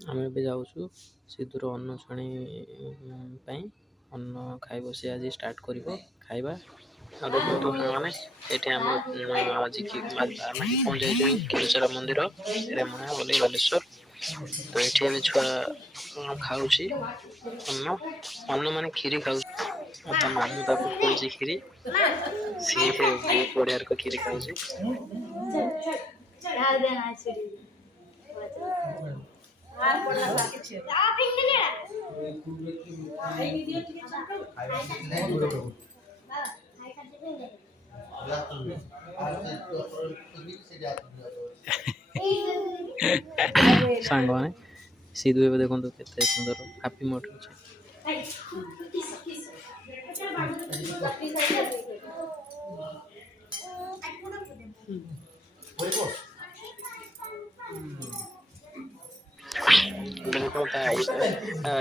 आम ए जाऊँ सिद्धूर अन्न छुणी अन्न खाइब सी आज स्टार्ट कर खाଇବା देखो मैंने ये आम आज पहुँच जाइए क्षीरचोरा मंदिर रेमुणा बोले बालेश्वर। तो ये छुआ खाऊँ अन्न अन्न माने खीरी खाऊ मामू ताको खोजी खीरी सी बहुत बढ़िया खीरी खाऊ सांग मैंने सीधु ए देखो केते सुंदर हैप्पी मोड अच्छे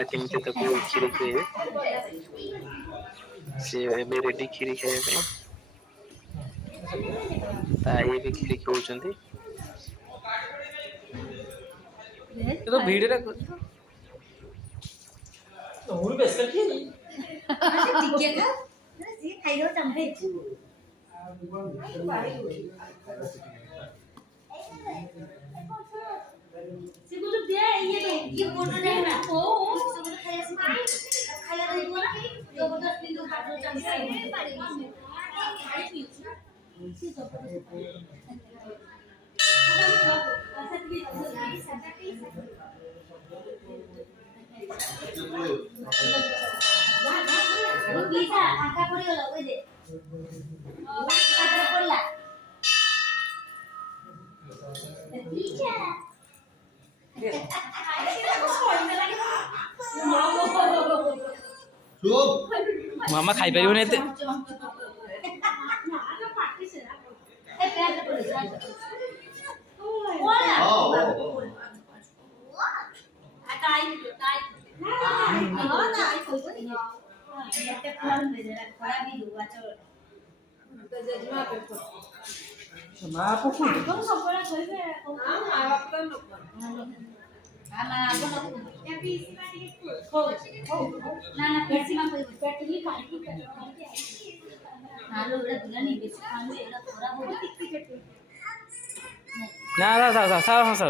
केमती तक खीरी खुए सी रेडी खीरी खाइबा ये भी खीरी खाऊंट तो वीडियो रे और बेस कर के ठीक है ना ये खाइयो चंपे सिको तो दे ये फोटो नहीं ना ओ सिको तो खाया रही हो ना जबरदस्त बिंदु हाथ चंपे पानी मामा खाई पारियो ने एते ना ना सा सा सा